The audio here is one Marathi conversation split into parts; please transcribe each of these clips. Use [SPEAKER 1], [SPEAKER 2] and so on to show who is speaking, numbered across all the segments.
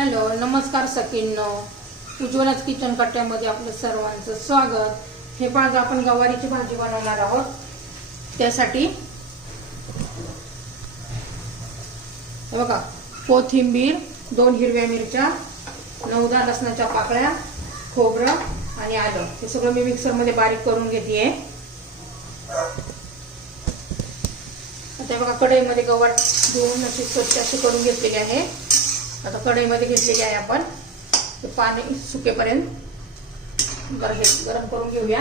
[SPEAKER 1] हॅलो नमस्कार सकिन उज्ज्वलाच किचन कट्ट्यामध्ये आपलं सर्वांचं स्वागत. हे आज आपण गवारीची भाजी बनवणार आहोत. त्यासाठी बघा कोथिंबीर दोन हिरव्या मिरच्या नऊ दहा लसणाच्या पाकळ्या खोबरं आणि आलं. हे सगळं मी मिक्सरमध्ये बारीक करून घेते आता बघा कढईमध्ये गवार धुवून अशी स्वच्छ अशी करून घेतलेली आहे. आता कढईमध्ये घेतलेली आहे आपण. ते पाणी सुकेपर्यंत बरं हे गरम करून घेऊया.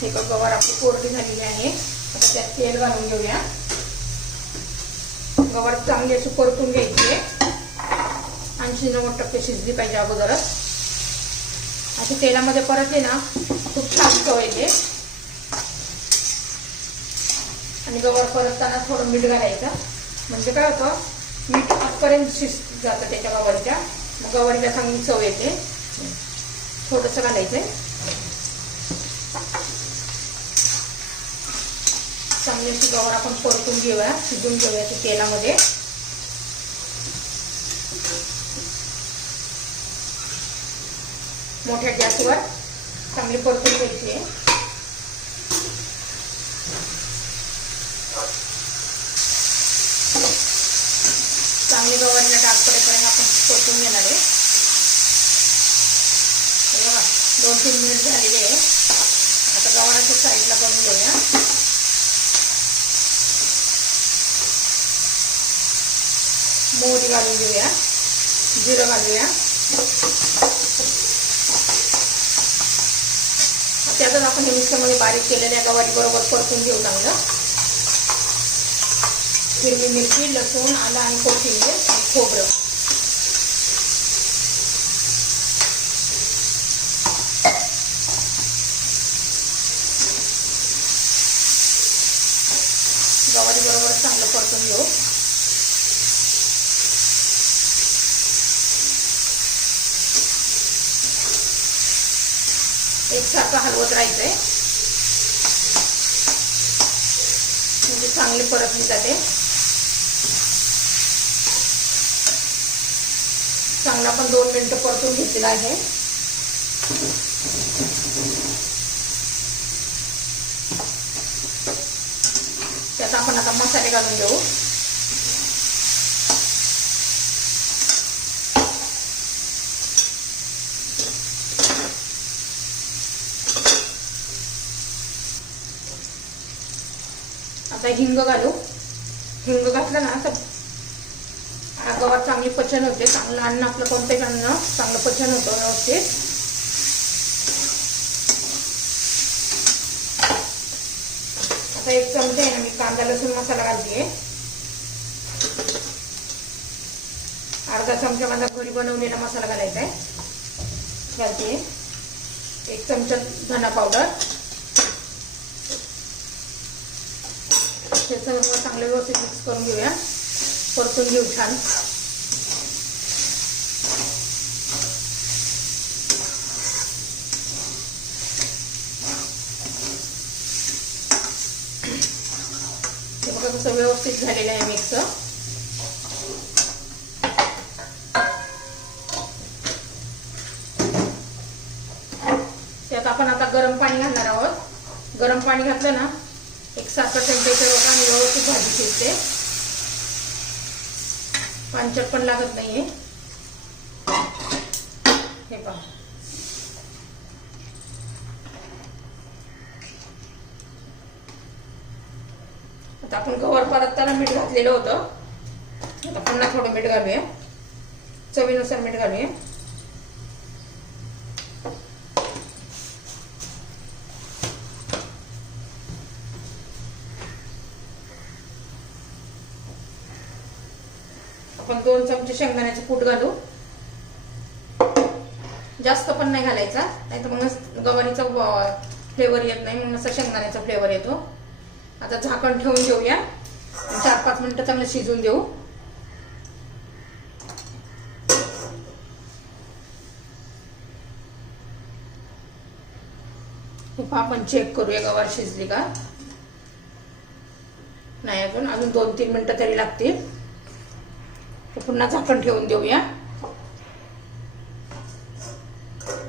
[SPEAKER 1] हे गवार आपली कोरडी झालेली आहे. आता त्यात तेल घालून घेऊया. गवार चांगली अशी परतून घ्यायची आहे. ऐंशी नव्वद टक्के शिजली पाहिजे अगोदरच. अशी तेलामध्ये परतली ना खूप छान चव येते. आणि गवर परतताना थोडं मीठ घालायचं. म्हणजे काय होतं मीठ आतपर्यंत शिज जातं त्याच्या गवारीच्या. मग गवारीला चांगली चव येते. थोडंसं घालायचंय. चांगली अशी गवर आपण परतून घेऊया शिजून घेऊया ती तेलामध्ये. मोठ्या गॅसवर चांगली परतून घ्यायची आहे. चांगली गवारीला डाग पडेपर्यंत आपण परतून घेणार आहे. बघा दोन तीन मिनिट झालेले आहे. आता गवाराच्या साईडला बनवून घेऊया. मोहरी घालून घेऊया जिरं घालूया. त्यातच आपण हे मिक्सरमध्ये बारीक केलेल्या गवारी बरोबर परतून घेऊ लागलं. हिरवी मिरची लसूण आलं आणि कोथिंबीर खोबरं. गवारी बरोबर चांगलं परतून घेऊ. एकसारखं हलवत राहायचंय. म्हणजे चांगली परतली जाते. चांगला पण दोन मिनिटं परतून घेतलेला आहे. त्यात आपण आता मसाले घालून घेऊ. आता हिंग घालू. हिंग घातलं ना तर गव्हात चांगली पचन होते. चांगलं अन्न आपलं कोणतंही अन्न चांगलं पचन होतं व्यवस्थित. आता एक चमचा आहे ना मी कांदा लसूण मसाला घालते अर्धा चमचा माझा घरी बनवलेला मसाला घालायचा आहे घालते एक चमचा धना पावडर. हे सगळं चांगलं व्यवस्थित मिक्स करून घेऊया. परतून घेऊ छान. हे व्यवस्थित झालेलं आहे मिक्स त्यात आपण आता गरम पाणी घालणार आहोत. गरम पाणी घातलं ना एक सारखं टेम्परेचर आणि व्यवस्थित भाजी शिजते. पाणचट पण लागत नाहीये. हे पहा. आता आपण गवर परतताना मीठ घातलेलं होतं. आता पुन्हा थोडं मीठ घालूया. चवीनुसार मीठ घालूया. आपण दोन चमचे शेंगदाण्याचे कूट घालू. जास्त पण नाही घालायचा नाही तर मग गवारीचा फ्लेवर येत नाही मग असा शेंगदाण्याचा फ्लेवर येतो. आता झाकण ठेवून देऊया चार पाच मिनिटं चांगलं शिजून देऊ. आपण चेक करूया गवार शिजली का? नाही अजून. अजून दोन तीन मिनिटं तरी लागतील. पुन्हा झाकण ठेवून देऊया.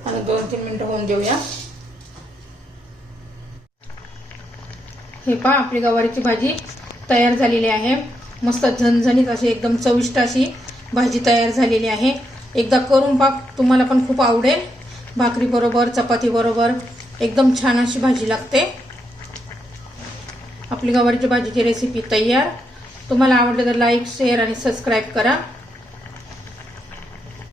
[SPEAKER 1] आणि दोन तीन मिनिटं होऊन देऊया. हे पहा आपली गवारीची भाजी तयार झालेली आहे. मस्त झणझणीत अशी एकदम चविष्ट अशी भाजी तयार झालेली आहे. एकदा करून पहा तुम्हाला पण खूप आवडेल. भाकरी बरोबर एकदम छान अशी भाजी लागते. आपली गवारीची भाजीची रेसिपी तयार. तुम्हाला आवडले तर लाईक शेअर आणि सबस्क्राईब करा.